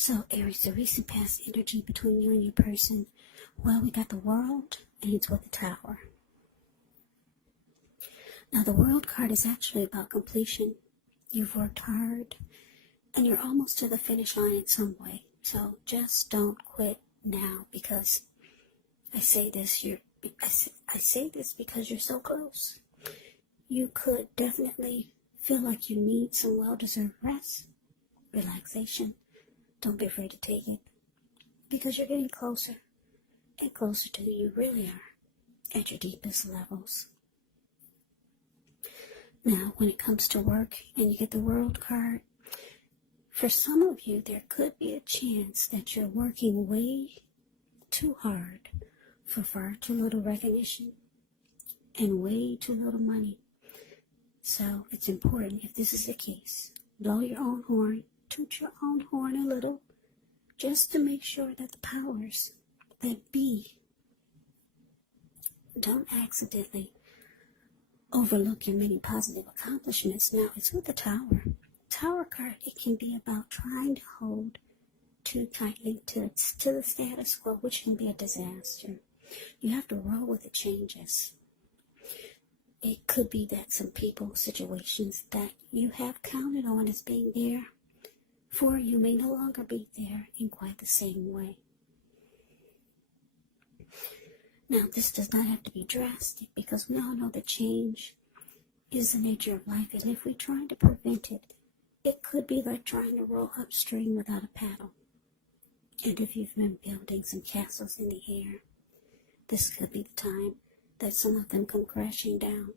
So, Aries, the recent past energy between you and your person, well, we got the World, and it's with the Tower. Now, the World card is actually about completion. You've worked hard, and you're almost to the finish line in some way. So, just don't quit now, because I say this because you're so close. You could definitely feel like you need some well-deserved rest, relaxation. Don't be afraid to take it, because you're getting closer and closer to who you really are at your deepest levels. Now, when it comes to work and you get the World card, for some of you, there could be a chance that you're working way too hard for far too little recognition and way too little money. So it's important, if this is the case, blow your own horn, toot your own horn a little, just to make sure that the powers that be don't accidentally overlook your many positive accomplishments. Now, it's with the Tower. Tower card, it can be about trying to hold too tightly to the status quo, which can be a disaster. You have to roll with the changes. It could be that some people, situations that you have counted on as being there for you may no longer be there in quite the same way. Now, this does not have to be drastic, because we all know that change is the nature of life, and if we try to prevent it, it could be like trying to row upstream without a paddle. And if you've been building some castles in the air, this could be the time that some of them come crashing down.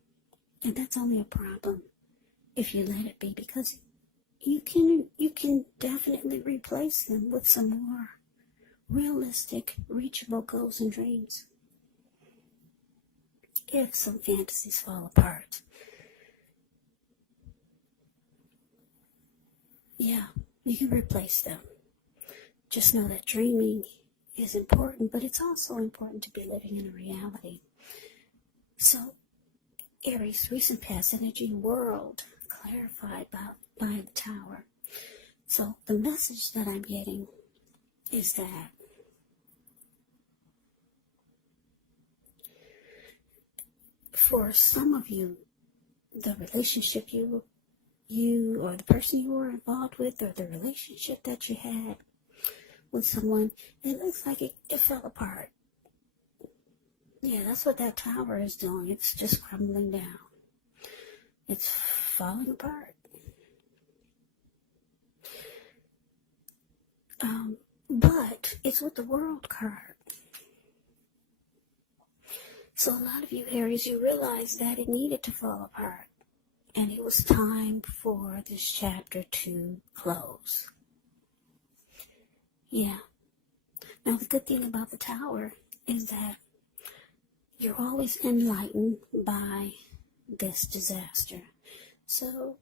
And that's only a problem if you let it be, because you can definitely replace them with some more realistic, reachable goals and dreams. If some fantasies fall apart, yeah, you can replace them. Just know that dreaming is important, but it's also important to be living in a reality. So, Aries, recent past energy, World, clarified by the Tower. So, the message that I'm getting is that for some of you, the relationship you or the person you were involved with, or the relationship that you had with someone, it looks like it fell apart. Yeah, that's what that Tower is doing. It's just crumbling down. It's falling apart. But it's with the World card. So a lot of you Aries, you realize that it needed to fall apart, and it was time for this chapter to close. Yeah. Now, the good thing about the Tower is that you're always enlightened by this disaster. So,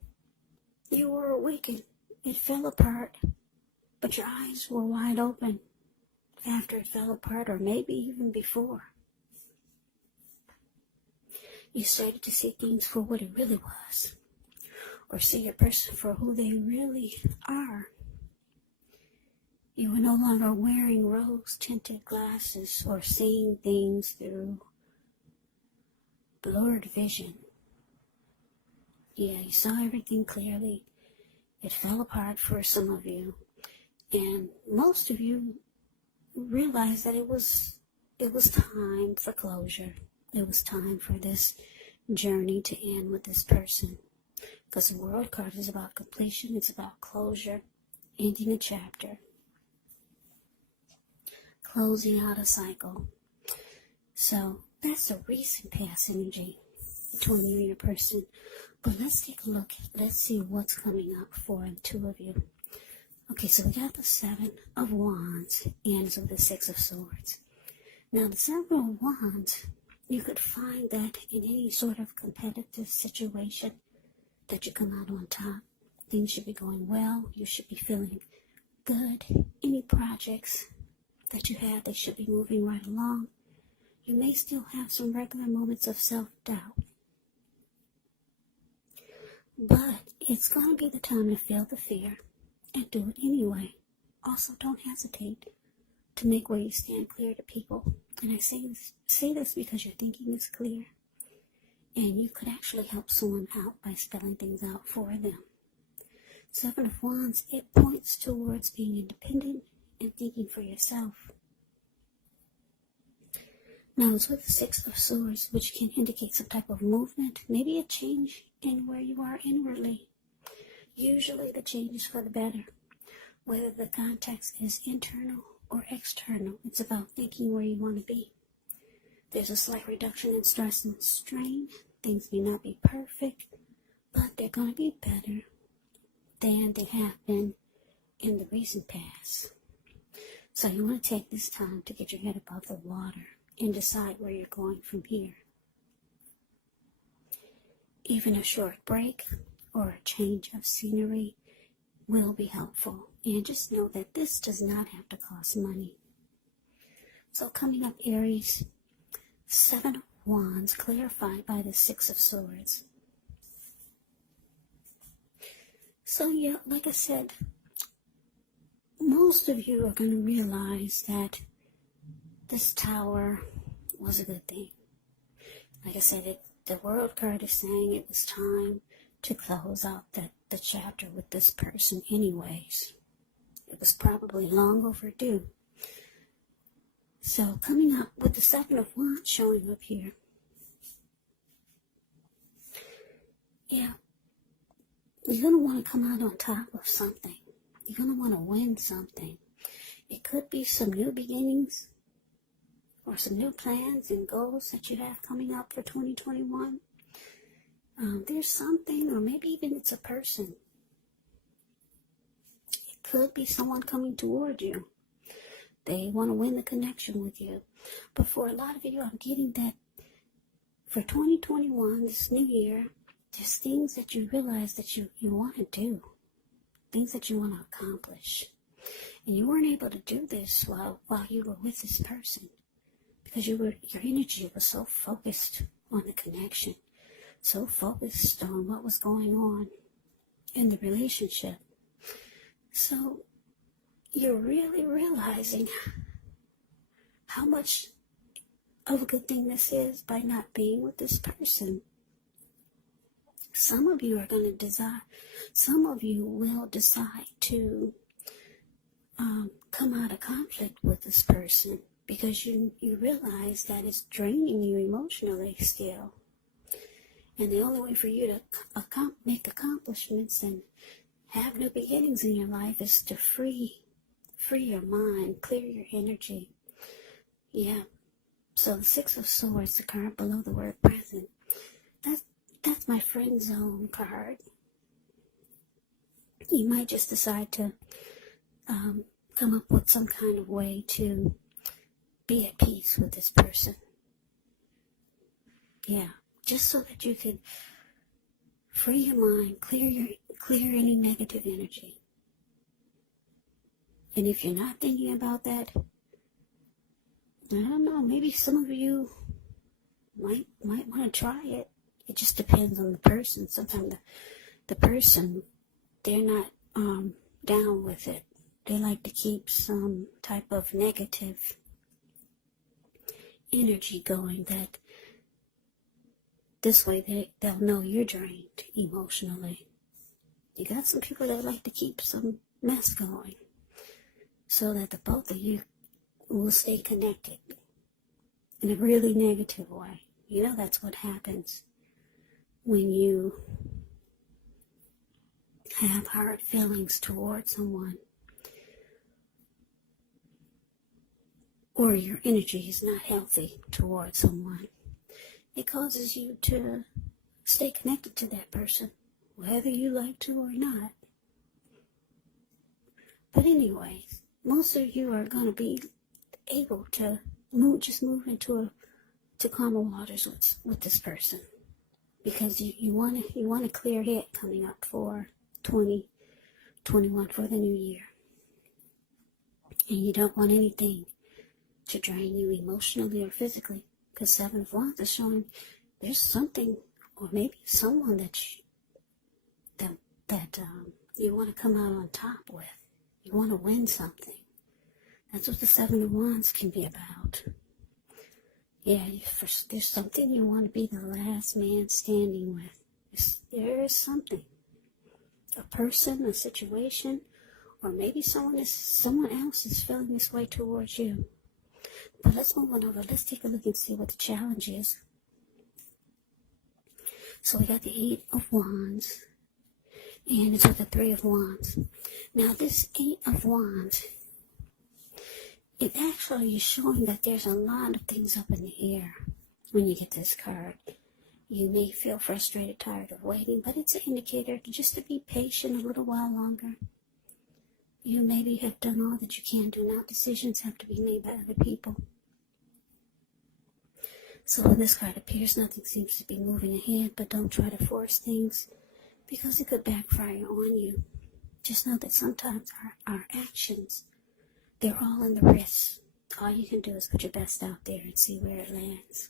you were awakened. It fell apart, but your eyes were wide open after it fell apart, or maybe even before. You started to see things for what it really was, or see your person for who they really are. You were no longer wearing rose-tinted glasses or seeing things through blurred vision. Yeah, you saw everything clearly. It fell apart for some of you, and most of you realized that it was time for closure. It was time for this journey to end with this person, because the World card is about completion. It's about closure, ending a chapter, closing out a cycle. So that's a recent past energy between you and your person. But let's take a look. Let's see what's coming up for the two of you. Okay, so we got the Seven of Wands ends with the Six of Swords. Now, the Seven of Wands, you could find that in any sort of competitive situation that you come out on top. Things should be going well. You should be feeling good. Any projects that you have, they should be moving right along. You may still have some regular moments of self-doubt, but it's going to be the time to feel the fear and do it anyway. Also, don't hesitate to make where you stand clear to people. And I say this because your thinking is clear, and you could actually help someone out by spelling things out for them. Seven of Wands, it points towards being independent and thinking for yourself. Now it's with the Six of Swords, which can indicate some type of movement, maybe a change in where you are inwardly. Usually the change is for the better. Whether the context is internal or external, it's about thinking where you want to be. There's a slight reduction in stress and strain. Things may not be perfect, but they're going to be better than they have been in the recent past. So you want to take this time to get your head above the water and decide where you're going from here. Even a short break or a change of scenery will be helpful. And just know that this does not have to cost money. So coming up, Aries, Seven of Wands clarified by the Six of Swords. So yeah, like I said, most of you are going to realize that this Tower was a good thing. Like I said, the World card is saying it was time to close out the chapter with this person anyways. It was probably long overdue. So coming up with the Seven of Wands showing up here. Yeah, you're going to want to come out on top of something. You're going to want to win something. It could be some new beginnings or some new plans and goals that you have coming up for 2021. There's something, or maybe even it's a person. It could be someone coming toward you. They want to win the connection with you. But for a lot of you, I'm getting that for 2021, this new year, there's things that you realize that you want to do. Things that you want to accomplish. And you weren't able to do this while you were with this person. Because your energy was so focused on the connection. So focused on what was going on in the relationship. So you're really realizing how much of a good thing this is by not being with this person. Some of you will decide to come out of conflict with this person because you realize that it's draining you emotionally still. And the only way for you to make accomplishments and have new beginnings in your life is to free your mind, clear your energy. Yeah. So the Six of Swords, the card below the word present, that's my friend zone card. You might just decide to come up with some kind of way to be at peace with this person. Yeah. Just so that you could free your mind, clear any negative energy. And if you're not thinking about that, I don't know, maybe some of you might want to try it. It just depends on the person. Sometimes the person, they're not down with it. They like to keep some type of negative energy going that this way they'll know you're drained emotionally. You got some people that like to keep some mess going so that the both of you will stay connected in a really negative way. You know that's what happens when you have hard feelings towards someone or your energy is not healthy towards someone. It causes you to stay connected to that person, whether you like to or not. But anyways, most of you are going to be able to move into calmer waters with this person, because you want a clear head coming up for 2021 for the new year, and you don't want anything to drain you emotionally or physically. Because Seven of Wands is showing there's something, or maybe someone that you want to come out on top with. You want to win something. That's what the Seven of Wands can be about. Yeah, there's something you want to be the last man standing with. There is something. A person, a situation, or maybe someone else is feeling this way towards you. But let's move on over. Let's take a look and see what the challenge is. So we got the Eight of Wands, and it's with the Three of Wands. Now this Eight of Wands, it actually is showing that there's a lot of things up in the air when you get this card. You may feel frustrated, tired of waiting, but it's an indicator just to be patient a little while longer. You maybe have done all that you can do. Now decisions have to be made by other people. So when this card appears, nothing seems to be moving ahead, but don't try to force things because it could backfire on you. Just know that sometimes our actions, they're all in the wrist. All you can do is put your best out there and see where it lands.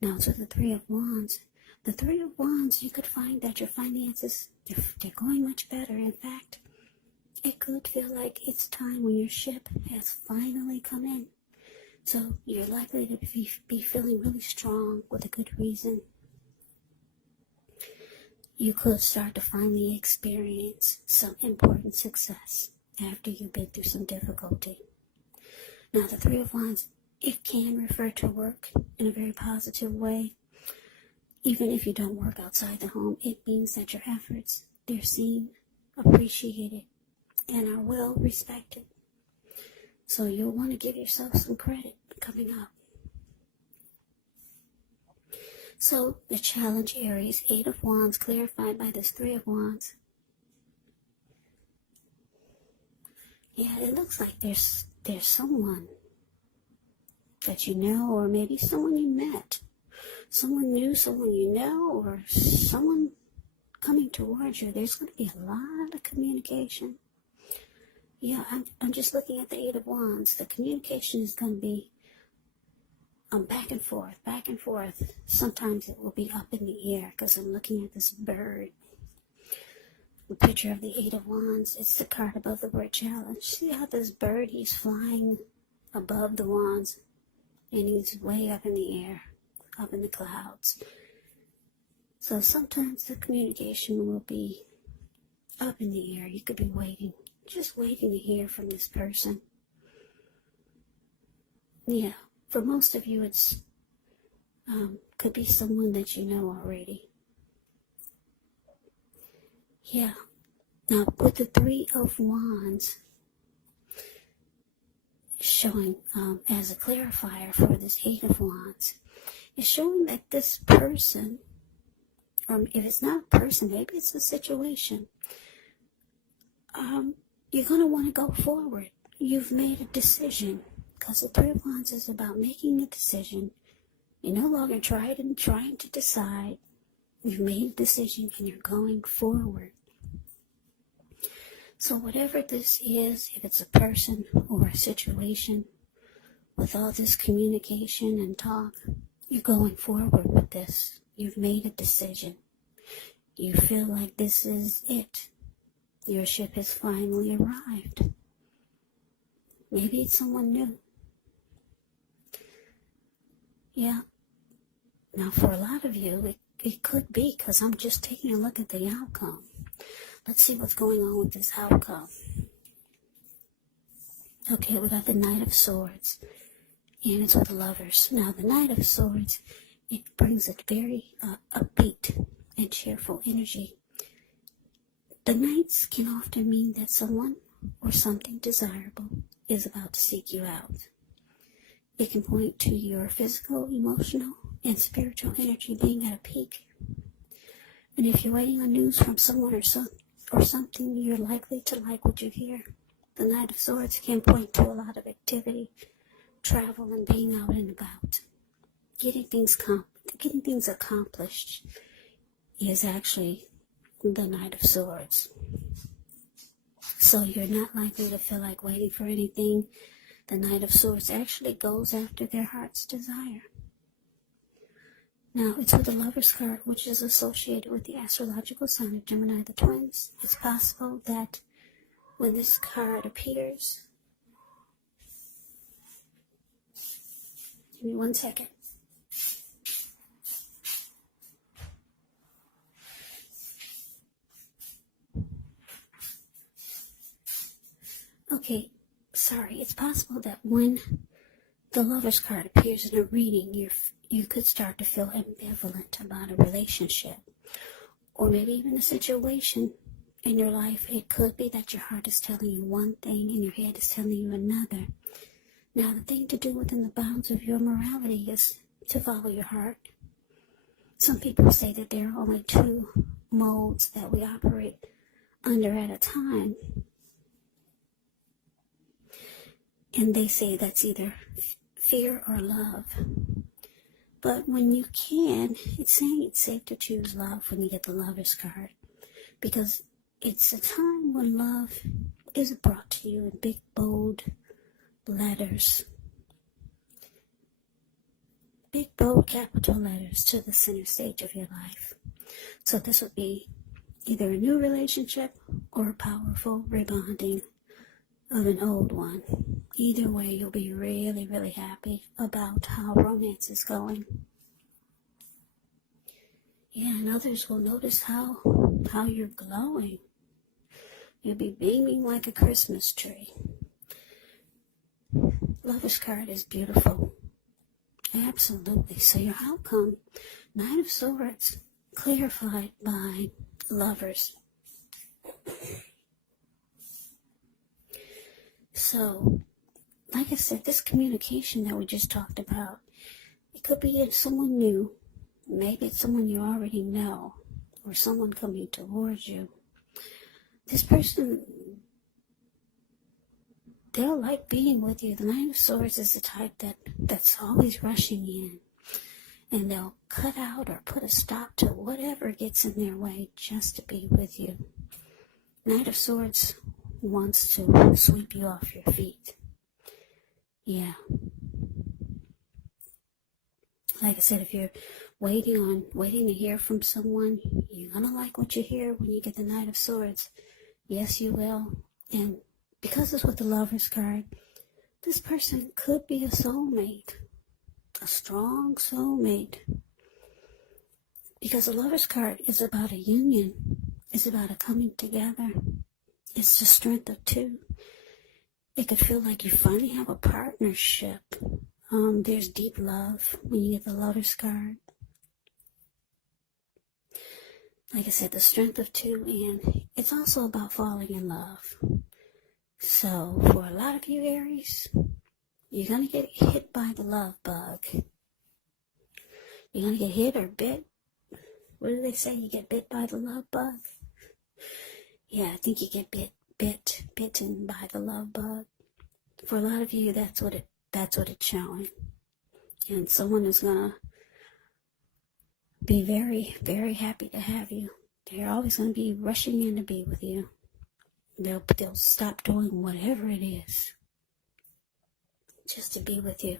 Now, so the Three of Wands. The Three of Wands, you could find that your finances, they're going much better. In fact, it could feel like it's time when your ship has finally come in. So you're likely to be feeling really strong with a good reason. You could start to finally experience some important success after you've been through some difficulty. Now, the Three of Wands, it can refer to work in a very positive way. Even if you don't work outside the home, it means that your efforts, they're seen, appreciated, and are well respected. So you'll want to give yourself some credit coming up. So the challenge, Aries, Eight of Wands, clarified by this Three of Wands. Yeah, it looks like there's someone that you know, or maybe someone you met. Someone new, someone you know, or someone coming towards you. There's going to be a lot of communication. Yeah, I'm just looking at the Eight of Wands. The communication is going to be back and forth, back and forth. Sometimes it will be up in the air because I'm looking at this bird. The picture of the Eight of Wands, it's the card above the word challenge. See how this bird, he's flying above the wands and he's way up in the air, up in the clouds. So sometimes the communication will be up in the air. You could be waiting, just waiting to hear from this person. Yeah, for most of you, it's could be someone that you know already. Yeah. Now, with the Three of Wands showing as a clarifier for this Eight of Wands, it's showing that this person, or if it's not a person, maybe it's a situation, you're going to want to go forward. You've made a decision, because the Three of Wands is about making a decision. You're no longer trying to decide. You've made a decision and you're going forward. So whatever this is, if it's a person or a situation, with all this communication and talk, you're going forward with this. You've made a decision. You feel like this is it. Your ship has finally arrived. Maybe it's someone new. Yeah. Now for a lot of you, it could be, because I'm just taking a look at the outcome. Let's see what's going on with this outcome. Okay, we got the Knight of Swords, and it's with the Lovers. Now, the Knight of Swords, it brings a very upbeat and cheerful energy. The Knights can often mean that someone or something desirable is about to seek you out. It can point to your physical, emotional, and spiritual energy being at a peak. And if you're waiting on news from someone or something, you're likely to like what you hear. The Knight of Swords can point to a lot of activity, travel, and being out and about. Getting things accomplished is actually the Knight of Swords. So you're not likely to feel like waiting for anything. The Knight of Swords actually goes after their heart's desire. Now, it's with the Lover's card, which is associated with the astrological sign of Gemini, the twins. It's possible that when this card appears, give me 1 second. Okay, sorry. It's possible that when the Lover's card appears in a reading, you could start to feel ambivalent about a relationship, or maybe even a situation in your life. It could be that your heart is telling you one thing and your head is telling you another. Now, the thing to do within the bounds of your morality is to follow your heart. Some people say that there are only 2 modes that we operate under at a time. And they say that's either fear or love. But when you can, it's saying it's safe to choose love when you get the Lover's card. Because it's a time when love is brought to you in big, bold letters. Big, bold, capital letters to the center stage of your life. So this would be either a new relationship or a powerful rebonding of an old one. Either way, you'll be really, really happy about how romance is going. Yeah, and others will notice how you're glowing. You'll be beaming like a Christmas tree. Lover's card is beautiful. Absolutely. So your outcome, Knight of Swords, clarified by Lovers. So, like I said, this communication that we just talked about, it could be in someone new. Maybe it's someone you already know, or someone coming towards you. This person, they'll like being with you. The Knight of Swords is the type that's always rushing in. And they'll cut out or put a stop to whatever gets in their way just to be with you. Knight of Swords wants to sweep you off your feet. Yeah. Like I said, if you're waiting to hear from someone, you're gonna like what you hear when you get the Knight of Swords. Yes, you will. And because it's with the Lover's card, this person could be a soulmate. A strong soulmate. Because the Lover's card is about a union. It's about a coming together. It's the strength of 2. It could feel like you finally have a partnership. There's deep love when you get the Lover's card. Like I said, the strength of 2, and it's also about falling in love. So, for a lot of you Aries, you're going to get hit by the love bug. You're going to get hit or bit. What do they say? You get bit by the love bug? Yeah, I think you get bitten by the love bug. For a lot of you, that's what it's showing. And someone is going to be very, very happy to have you. They're always going to be rushing in to be with you. They'll stop doing whatever it is just to be with you.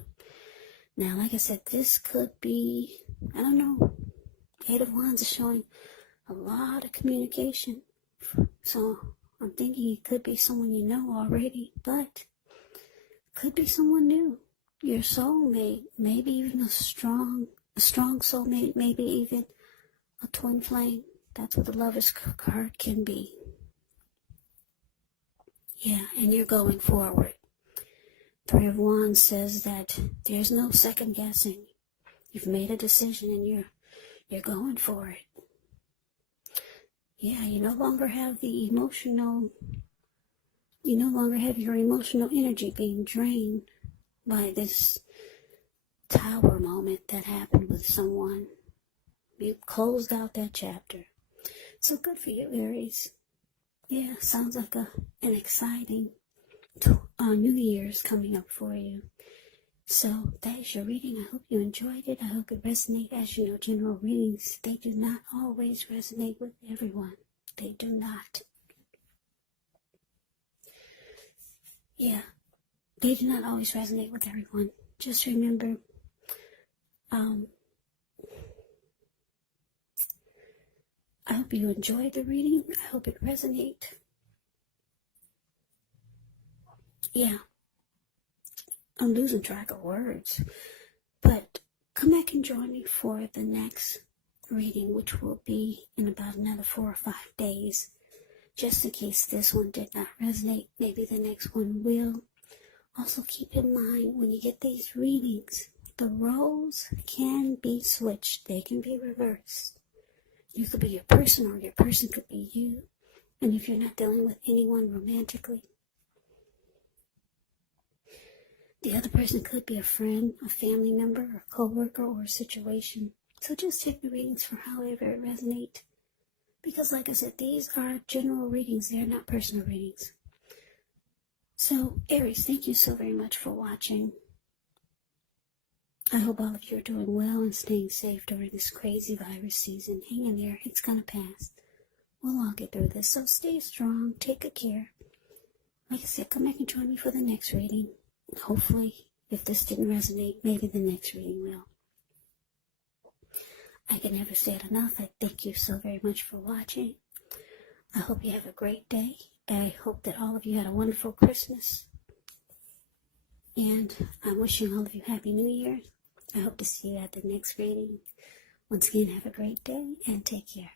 Now, like I said, this could be, I don't know, 8 of Wands is showing a lot of communication. So I'm thinking it could be someone you know already, but could be someone new. Your soulmate, maybe even a strong soulmate, maybe even a twin flame. That's what the Lover's card can be. Yeah, and you're going forward. 3 of Wands says that there's no second guessing. You've made a decision and you're going for it. Yeah, you no longer have your emotional energy being drained by this tower moment that happened with someone. You closed out that chapter. So good for you, Aries. Yeah, sounds like an exciting New Year's coming up for you. So that is your reading. I hope you enjoyed it. I hope it resonated. As you know, general readings, they do not always resonate with everyone. They do not. Yeah, they do not always resonate with everyone. Just remember, I hope you enjoyed the reading. I hope it resonated. yeah, I'm losing track of words. But come back and join me for the next reading, which will be in about another 4 or 5 days. Just in case this one did not resonate, maybe the next one will. Also keep in mind, when you get these readings, the roles can be switched. They can be reversed. You could be your person, or your person could be you. And if you're not dealing with anyone romantically, the other person could be a friend, a family member, a co-worker, or a situation. So just take the readings for however it resonates. Because like I said, these are general readings. They are not personal readings. So, Aries, thank you so very much for watching. I hope all of you are doing well and staying safe during this crazy virus season. Hang in there. It's going to pass. We'll all get through this. So stay strong. Take good care. Like I said, come back and join me for the next reading. Hopefully, if this didn't resonate, maybe the next reading will. I can never say it enough. I thank you so very much for watching. I hope you have a great day. I hope that all of you had a wonderful Christmas. And I'm wishing all of you Happy New Year. I hope to see you at the next reading. Once again, have a great day and take care.